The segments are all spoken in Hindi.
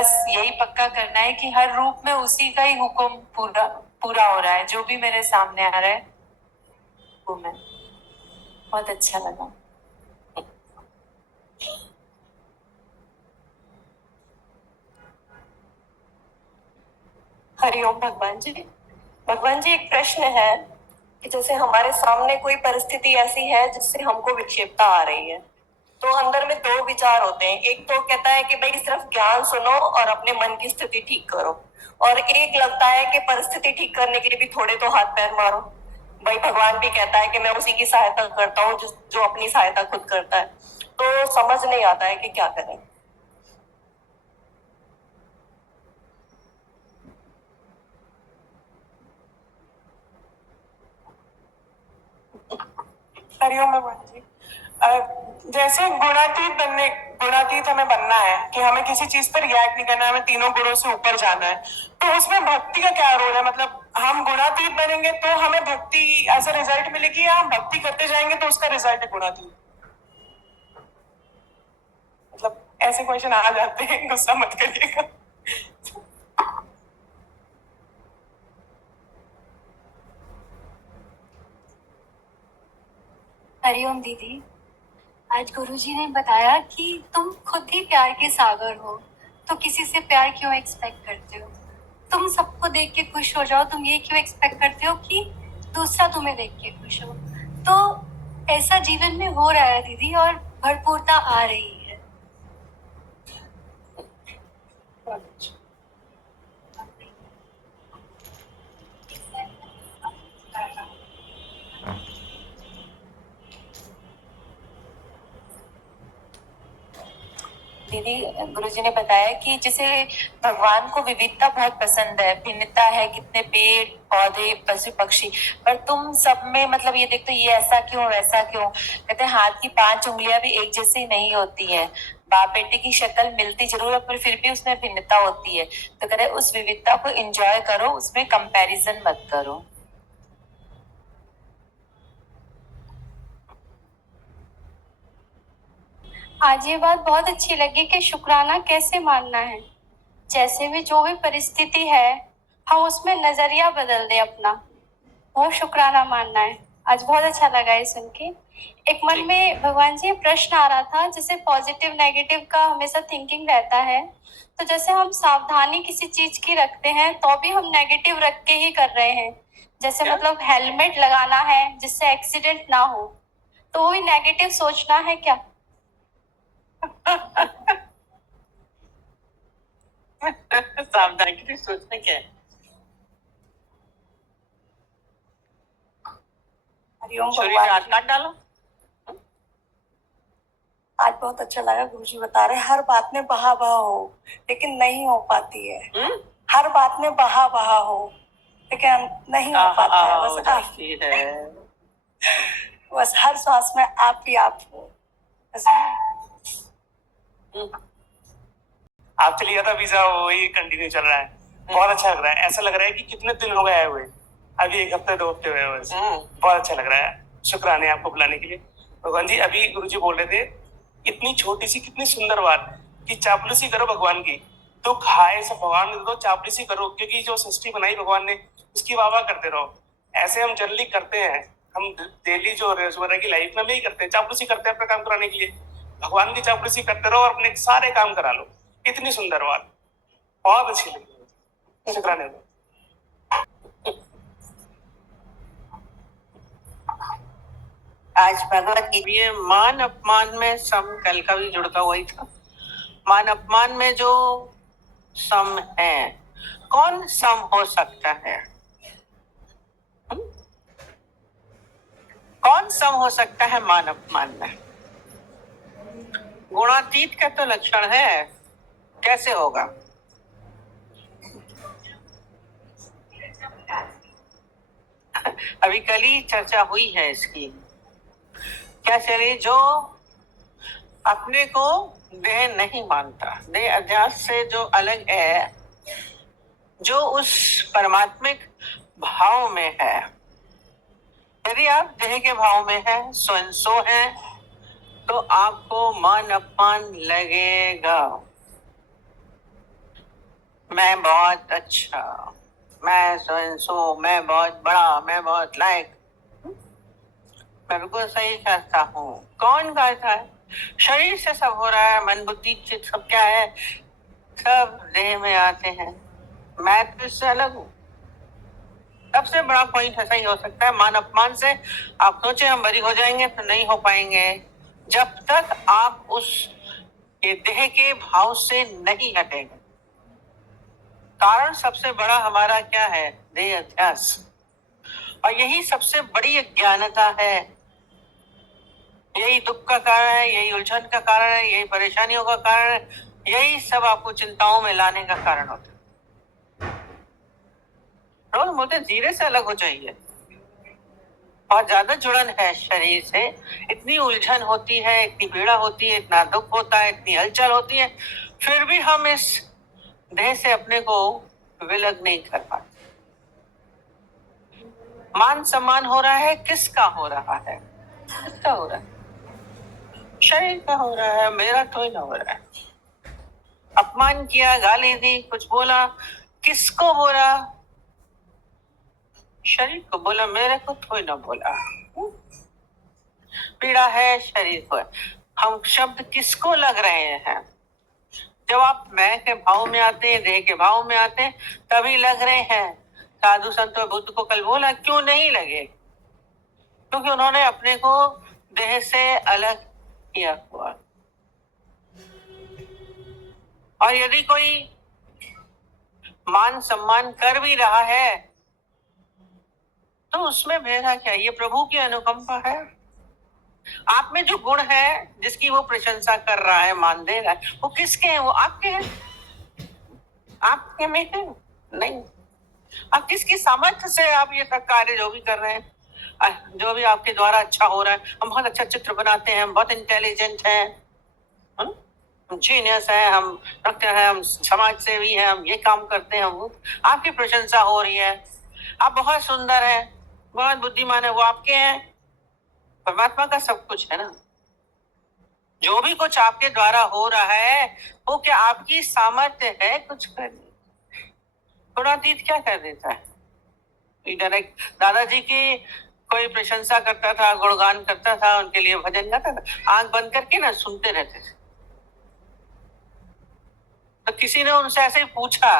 बस यही पक्का करना है कि हर रूप में उसी का ही हुक्म पूरा पूरा हो रहा है, जो भी मेरे सामने आ रहा है वो मैं। बहुत अच्छा लगा। हरिओम भगवान जी। भगवान जी, एक प्रश्न है कि जैसे हमारे सामने कोई परिस्थिति ऐसी है जिससे हमको विक्षेपता आ रही है, तो अंदर में दो विचार होते हैं। एक तो कहता है कि भाई सिर्फ ज्ञान सुनो और अपने मन की स्थिति ठीक करो, और एक लगता है कि परिस्थिति ठीक करने के लिए भी थोड़े तो हाथ पैर मारो। भाई भगवान भी कहता है कि मैं उसी की सहायता करता हूँ जो अपनी सहायता खुद करता है। तो समझ नहीं आता है कि क्या करें। हरिओम भगवान जी। जैसे गुणातीत हमें बनना है कि हमें किसी चीज पर रिएक्ट नहीं करना है, हमें तीनों गुणों से ऊपर जाना है। तो उसमें भक्ति का क्या रोल है? मतलब हम गुणातीत बनेंगे तो हमें भक्ति एज अ रिजल्ट मिलेगी, या हम भक्ति करते जाएंगे तो उसका रिजल्ट है गुणातीत? मतलब ऐसे क्वेश्चन आ जाते हैं, गुस्सा मत करिएगा। हरिओम दीदी, आज गुरुजी ने बताया कि तुम खुद ही प्यार के सागर हो, तो किसी से प्यार क्यों एक्सपेक्ट करते हो? तुम सबको देख के खुश हो जाओ, तुम ये क्यों एक्सपेक्ट करते हो कि दूसरा तुम्हें देख के खुश हो? तो ऐसा जीवन में हो रहा है दीदी, और भरपूरता आ रही है। दीदी, गुरुजी ने बताया कि जैसे भगवान को विविधता बहुत पसंद है, भिन्नता है, कितने पेड़ पौधे पशु पक्षी, पर तुम सब में मतलब ये देखते ये ऐसा क्यों वैसा क्यों। कहते हैं हाथ की 5 उंगलियां भी एक जैसी नहीं होती है, बाप बेटे की शक्ल मिलती जरूर है पर फिर भी उसमें भिन्नता होती है। तो कहते हैं उस विविधता को एंजॉय करो, उसमें कंपैरिजन मत करो। आज ये बात बहुत अच्छी लगी कि शुक्राना कैसे मानना है। जैसे भी जो भी परिस्थिति है, हम उसमें नजरिया बदल दें अपना, वो शुक्राना मानना है। आज बहुत अच्छा लगा ये सुन के। एक मन में भगवान जी प्रश्न आ रहा था, जैसे पॉजिटिव नेगेटिव का हमेशा थिंकिंग रहता है, तो जैसे हम सावधानी किसी चीज की रखते हैं तो भी हम नेगेटिव रख के ही कर रहे हैं। जैसे मतलब हेलमेट लगाना है जिससे एक्सीडेंट ना हो, तो वो भी नेगेटिव सोचना है क्या? सावधानी के लिए सोचना क्या है? हरिओम छुरी भगवान से हाथ जी। काट डालो। आज बहुत अच्छा लगा, गुरुजी बता रहे हर बात में बहा बहा हो, लेकिन नहीं हो पाती है। हर बात में बहा बहा हो, लेकिन नहीं हो पाता है। बस आप, बस हर सांस में आप ही आप हो। बस आपसे लिया था वीजा, वही कंटिन्यू चल रहा है। बहुत अच्छा लग रहा है, ऐसा लग रहा है कि कितने दिन हो गए आए हुए, अभी 1 हफ्ते 2 हफ्ते हुए बस। बहुत अच्छा लग रहा है, शुक्राने आपको बुलाने के लिए। भगवान जी, अभी गुरुजी बोल रहे थे इतनी छोटी सी कितनी सुंदर बात कि चापलूसी करो भगवान की, तो खाए सब भगवान को दो, चापलूसी करो, क्योंकि जो सृष्टि बनाई भगवान ने उसकी वाह वाह करते रहो। ऐसे हम जनरली करते हैं, हम डेली जो रोजमर्रा की लाइफ में ही करते हैं, चापलूसी करते हैं अपना काम कराने के लिए। भगवान की चापलूसी करते रहो और अपने सारे काम करा लो। इतनी सुंदर बात, बहुत अच्छी लगी, शुक्राने। आज भगवत गीता, ये मान अपमान में सम कल का भी जुड़ता हुआ ही था। मान अपमान में जो सम है, कौन सम हो सकता है? कौन सम हो सकता है मान अपमान में? गुणातीत का तो लक्षण है, कैसे होगा? अभी कल ही चर्चा हुई है इसकी। क्या चले, जो अपने को देह नहीं मानता, देह अध्यास से जो अलग है, जो उस परमात्मिक भाव में है, यदि आप देह के भाव में है, स्वयं सो है, तो आपको मान अपमान लगेगा। मैं बहुत अच्छा, मैं सो एंड सो, मैं बहुत बड़ा, मैं बहुत लायक। मैं बिल्कुल सही करता हूँ। कौन करता है? शरीर से सब हो रहा है, मन बुद्धि चित्त सब क्या है, सब देह में आते हैं। मैं तो इससे अलग हूँ। सबसे बड़ा पॉइंट ऐसा ही हो सकता है, मान अपमान से आप सोचे हम बरी हो जाएंगे, तो नहीं हो पाएंगे जब तक आप उस ये देह के भाव से नहीं हटेंगे। कारण सबसे बड़ा हमारा क्या है? देह अध्यास। और यही सबसे बड़ी अज्ञानता है, यही दुख का कारण है, यही उलझन का कारण है, यही परेशानियों का कारण है, यही सब आपको चिंताओं में लाने का कारण होता है। रोज बोलते धीरे से अलग हो जाइए। बहुत ज्यादा जुड़न है शरीर से, इतनी उलझन होती है, इतनी पीड़ा होती है, इतना दुख होता है, इतनी हलचल होती है, फिर भी हम इस देह से अपने को विलग नहीं कर पाते। मान सम्मान हो रहा है, किसका हो रहा है? किसका हो रहा है? शरीर का हो रहा है, मेरा तो ही ना हो रहा है। अपमान किया, गाली दी, कुछ बोला, किसको बोला? शरीर को बोला, मेरे को थोड़ी ना बोला। पीड़ा है शरीर को। हम शब्द किसको लग रहे हैं? जब आप मैं के भाव में आते हैं, देह के भाव में आते हैं, तभी लग रहे हैं। साधु संत और बुद्ध को कल बोला, क्यों नहीं लगे? क्योंकि उन्होंने अपने को देह से अलग किया हुआ। और यदि कोई मान सम्मान कर भी रहा है, तो उसमें मेरा क्या? ये प्रभु की अनुकंपा है। आप में जो गुण है, जिसकी वो प्रशंसा कर रहा है, मान दे रहा है, वो किसके हैं? वो आपके हैं। आपके में है नहीं। आप किसकी सामर्थ्य से आप ये सब कार्य जो भी कर रहे हैं, जो भी आपके द्वारा अच्छा हो रहा है, हम बहुत अच्छा चित्र बनाते हैं, हम बहुत इंटेलिजेंट हैं, हम जीनियस हैं, हम डॉक्टर हैं, हम समाज सेवी हैं, हम ये काम करते हैं, वो आपकी प्रशंसा हो रही है। आप बहुत सुंदर हैं, बहुत बुद्धिमान है, वो आपके हैं। परमात्मा का सब कुछ है ना। जो भी कुछ आपके द्वारा हो रहा है, वो क्या आपकी सामर्थ्य है कुछ करने? गुणातीत क्या कर देता है? डायरेक्ट दादाजी की कोई प्रशंसा करता था, गुणगान करता था, उनके लिए भजन गाता था, आंख बंद करके ना सुनते रहते थे। तो किसी ने उनसे ऐसे ही पूछा,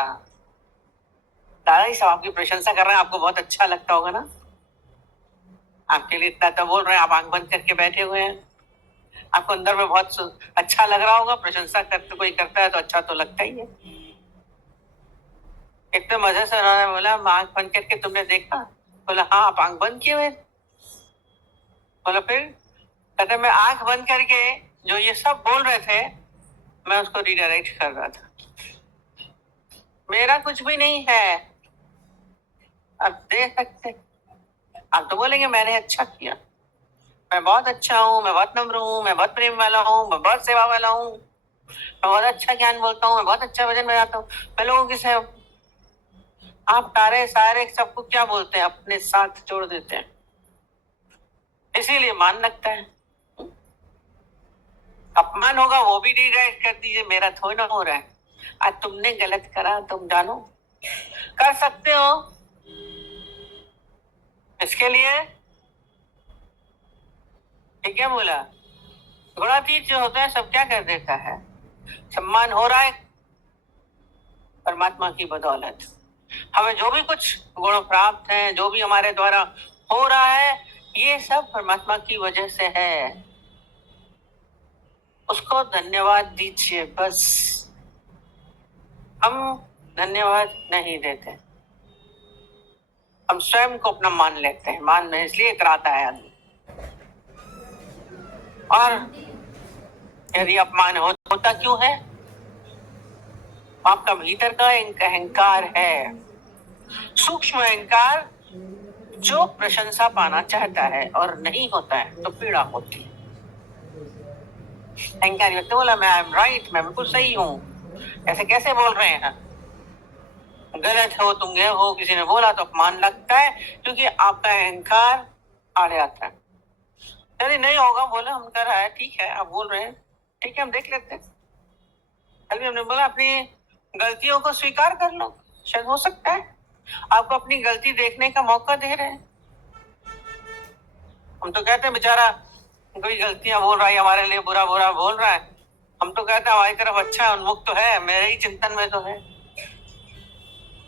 दादाजी साहब आपकी प्रशंसा कर रहे हैं, आपको बहुत अच्छा लगता होगा ना? आपके लिए इतना तो बोल रहे हैं, आप आंख बंद करके बैठे हुए हैं, आपको अंदर में बहुत अच्छा लग रहा होगा। प्रशंसा करते कोई करता है तो अच्छा तो लगता ही है। इतने मजे से उन्होंने बोला, आंख बंद करके तुमने देखा? बोला हाँ, आप आंख बंद किए हुए। बोला फिर? कहते मैं आंख बंद करके जो ये सब बोल रहे थे, मैं उसको रिडायरेक्ट कर रहा था। मेरा कुछ भी नहीं है। आप देख सकते, आप तो बोलेंगे मैंने अच्छा किया, मैं बहुत अच्छा हूँ, मैं बहुत नम्र हूँ, मैं बहुत प्रेम वाला हूँ, मैं बहुत सेवा वाला हूँ, मैं बहुत अच्छा ज्ञान बोलता हूँ, मैं बहुत अच्छा भजन बजाता हूँ, मैं लोगों की सेवा। आप सारे सारे सबको क्या बोलते हैं? अपने साथ जोड़ देते हैं, इसीलिए मान लगता है। अपमान होगा वो भी रिडायरेक्ट कर दीजिए, मेरा थोड़ा ना हो रहा है। आज तुमने गलत करा, तुम जानो कर सकते हो। इसके लिए ये क्या बोला? गुणातीत जो होता है सब क्या कर देता है? सम्मान हो रहा है परमात्मा की बदौलत। हमें जो भी कुछ गुण प्राप्त हैं, जो भी हमारे द्वारा हो रहा है, ये सब परमात्मा की वजह से है। उसको धन्यवाद दीजिए बस। हम धन्यवाद नहीं देते, हम स्वयं को अपना मान लेते हैं। मान में इसलिए इतराता है आदमी। और यदि अपमान होता क्यों है? आपका भीतर का एक अहंकार है, सूक्ष्म अहंकार, जो प्रशंसा पाना चाहता है और नहीं होता है तो पीड़ा होती है। अहंकार व्यक्ति बोला मैं आई एम राइट, मैं बिल्कुल सही हूँ। ऐसे कैसे बोल रहे हैं? गलत हो, तुम गए हो, किसी ने बोला तो अपमान लगता है, क्योंकि आपका अहंकार आड़े आता है। यदि नहीं होगा, बोले हम कर रहा है, ठीक है, आप बोल रहे हैं, ठीक है, हम देख लेते हैं। कल भी हमने बोला अपनी गलतियों को स्वीकार कर लो, शायद हो सकता है आपको अपनी गलती देखने का मौका दे रहे हैं। हम तो कहते हैं बेचारा कोई गलतियां बोल रहा है, हमारे लिए बुरा बुरा बोल रहा है, हम तो कहते हैं हमारी तरफ अच्छा उन्मुख तो है, मेरे ही चिंतन में तो है।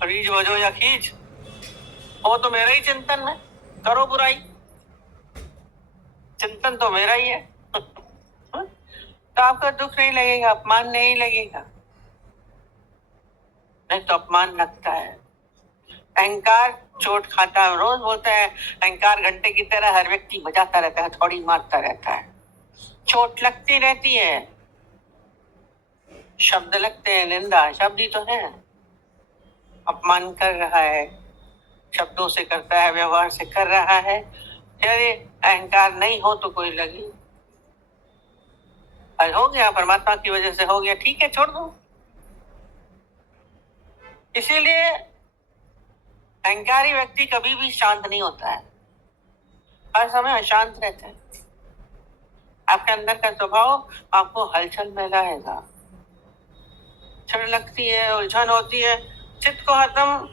रीझ वजो या खींच वो तो मेरे ही चिंतन में, करो बुराई, चिंतन तो मेरा ही है। तो आपका दुख नहीं लगेगा, अपमान नहीं लगेगा, नहीं तो अपमान लगता है। अहंकार चोट खाता है, रोज बोलते हैं अहंकार घंटे की तरह हर व्यक्ति बजाता रहता है, थोड़ी मारता रहता है, चोट लगती रहती है, शब्द लगते हैं, निंदा शब्द ही तो है, अपमान कर रहा है, शब्दों से करता है, व्यवहार से कर रहा है। यदि अहंकार नहीं हो तो कोई लगे, आज हो गया परमात्मा की वजह से हो गया, ठीक है छोड़ दो। इसीलिए अहंकारी व्यक्ति कभी भी शांत नहीं होता है, हर समय अशांत रहता है। आपके अंदर का स्वभाव आपको हलचल में लाएगा, चिड़ लगती है, उलझन होती है, चित्त को हरदम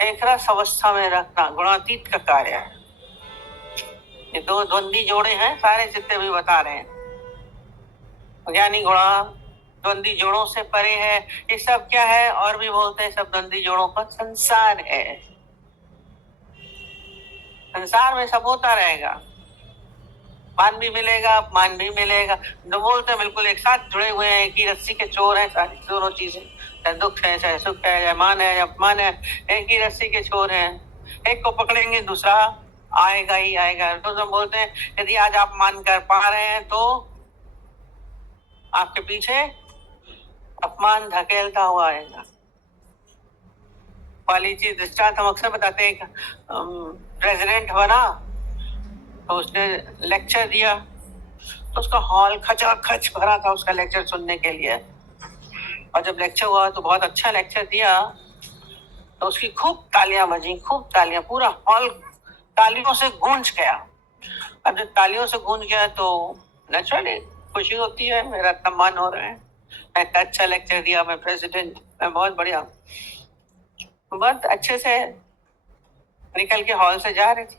एक रस अवस्था में रखना गुणातीत का कार्य है। ये दो द्वंद्वी जोड़े हैं, सारे चित्ते भी बता रहे हैं, ज्ञानी गुणा द्वंद्वी जोड़ों से परे है। ये सब क्या है, और भी बोलते हैं सब द्वंद्वी जोड़ों का संसार है। संसार में सब होता रहेगा, मान भी मिलेगा, अपमान भी मिलेगा, जो बोलते हैं बिल्कुल एक साथ जुड़े हुए हैं, एक ही रस्सी के चोर हैं सारी दोनों चीजें, चाहे दुख है, चाहे सुख है, चाहे मान है, अपमान है, एक ही रस्सी के चोर हैं। एक को पकड़ेंगे दूसरा आएगा ही आएगा। तो जो बोलते हैं यदि आज आप मान कर पा रहे हैं तो आपके पीछे अपमान धकेलता हुआ आएगा। वाली चीज दृष्टांत हम अक्सर बताते हैं, प्रेसिडेंट बना तो उसने लेक्चर दिया तो उसका हॉल खचाखच भरा था उसका लेक्चर सुनने के लिए, और जब लेक्चर हुआ तो बहुत अच्छा लेक्चर दिया तो उसकी खूब तालियां बजी, खूब तालियां, पूरा हॉल तालियों से गूंज गया। अब जब तालियों से गूंज गया तो नेचुरली खुशी होती है, मेरा सम्मान हो रहा है, मैं अच्छा लेक्चर दिया, मैं प्रेसिडेंट, मैं बहुत बढ़िया। बहुत अच्छे से निकल के हॉल से जा रहे थे,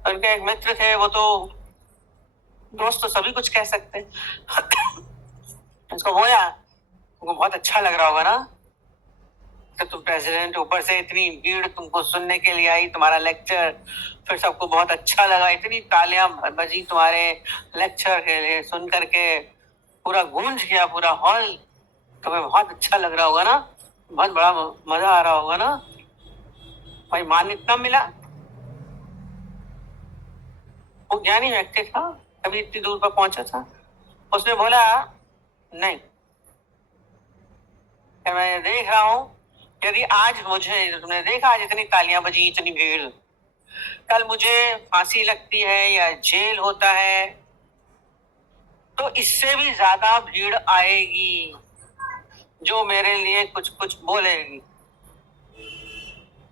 उनके एक मित्र थे, वो तो दोस्त तो सभी कुछ कह सकते उसको बोला, उनको बहुत अच्छा लग रहा होगा ना कि तुम प्रेसिडेंट, ऊपर से इतनी भीड़ तुमको सुनने के लिए आई, तुम्हारा लेक्चर, फिर सबको बहुत अच्छा लगा, इतनी तालियां बजी तुम्हारे लेक्चर के लिए, सुन करके पूरा गूंज गया पूरा हॉल, तुम्हें बहुत अच्छा लग रहा होगा ना, बहुत बड़ा मजा आ रहा होगा ना भाई, मान इतना मिला। वो ज्ञानी व्यक्ति था, अभी इतनी दूर पर पहुंचा था, उसने बोला नहीं, मैं देख रहा हूं यदि आज मुझे, तुमने देखा आज इतनी तालियां बजी, इतनी भीड़, कल मुझे फांसी लगती है या जेल होता है तो इससे भी ज्यादा भीड़ आएगी जो मेरे लिए कुछ कुछ बोलेगी,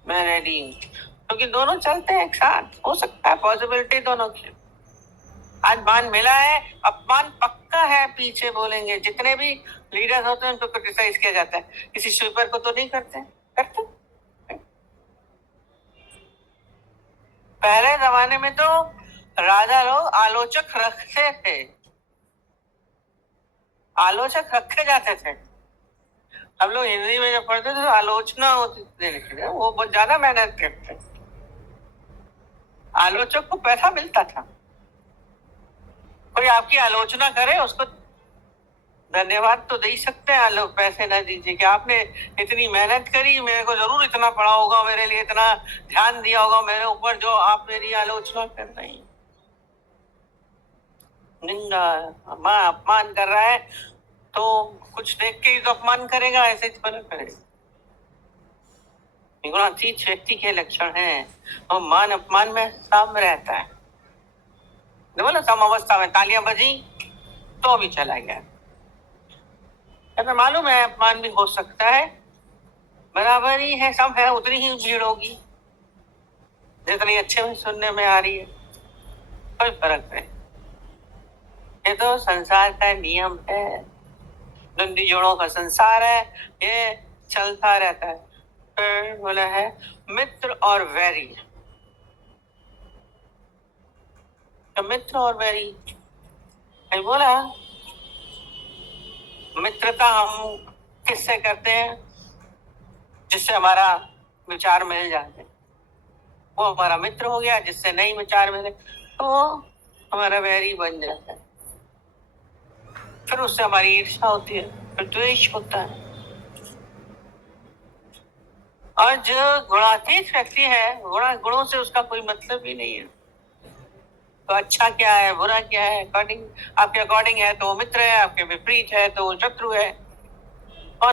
मैं रेडी हूं, क्योंकि दोनों चलते हैं एक साथ, हो सकता है पॉसिबिलिटी दोनों की। आज मान मिला है, अपमान पक्का है, पीछे बोलेंगे, जितने भी लीडर होते हैं उनको क्रिटिसाइज किया जाता है, किसी स्वीपर को तो नहीं करते, करते पहले जमाने में तो राजा लोग आलोचक रखते थे, आलोचक रखे जाते थे। हम लोग हिंदी में जब पढ़ते थे तो आलोचना होती थी, वो बहुत ज्यादा मेहनत करते, आलोचक को पैसा मिलता था, कोई आपकी आलोचना करे उसको धन्यवाद तो दे ही सकते हैं, लोग पैसे ना दीजिए कि आपने इतनी मेहनत करी, मेरे को जरूर इतना पढ़ा होगा, मेरे लिए इतना ध्यान दिया होगा मेरे ऊपर, जो आप मेरी आलोचना कर रहे हैं, निंदा अपमान कर रहा है तो कुछ देख के ही तो अपमान करेगा, ऐसे थोड़ा करेगा। गुणातीत व्यक्ति के लक्षण हैं, और मान अपमान में सम रहता है, बोला सम अवस्था में तालियां बजी तो भी चला गया, हमें मालूम है अपमान भी हो सकता है, बराबर ही है, सब है, उतनी ही भीड़ होगी जितनी अच्छे में सुनने में आ रही है, कोई फर्क नहीं, ये तो संसार का नियम है। नंदी जोड़ों का संसार है, ये चलता रहता है। फिर बोला है मित्र और वैरी। तो मित्र और वैरी बोला, मित्रता हम किससे करते हैं? जिससे हमारा विचार मिल जाते हैं, वो हमारा मित्र हो गया। जिससे नहीं विचार मिले तो वो हमारा वैरी बन जाता है। फिर उससे हमारी ईर्ष्या होती है, फिर द्वेष होता है। और जो गुणातीत व्यक्ति है, गुणों से उसका कोई मतलब ही नहीं है। तो अच्छा क्या है, बुरा क्या है, अकॉर्डिंग आपके अकॉर्डिंग है तो वो मित्र है, आपके विपरीत है तो वो शत्रु है।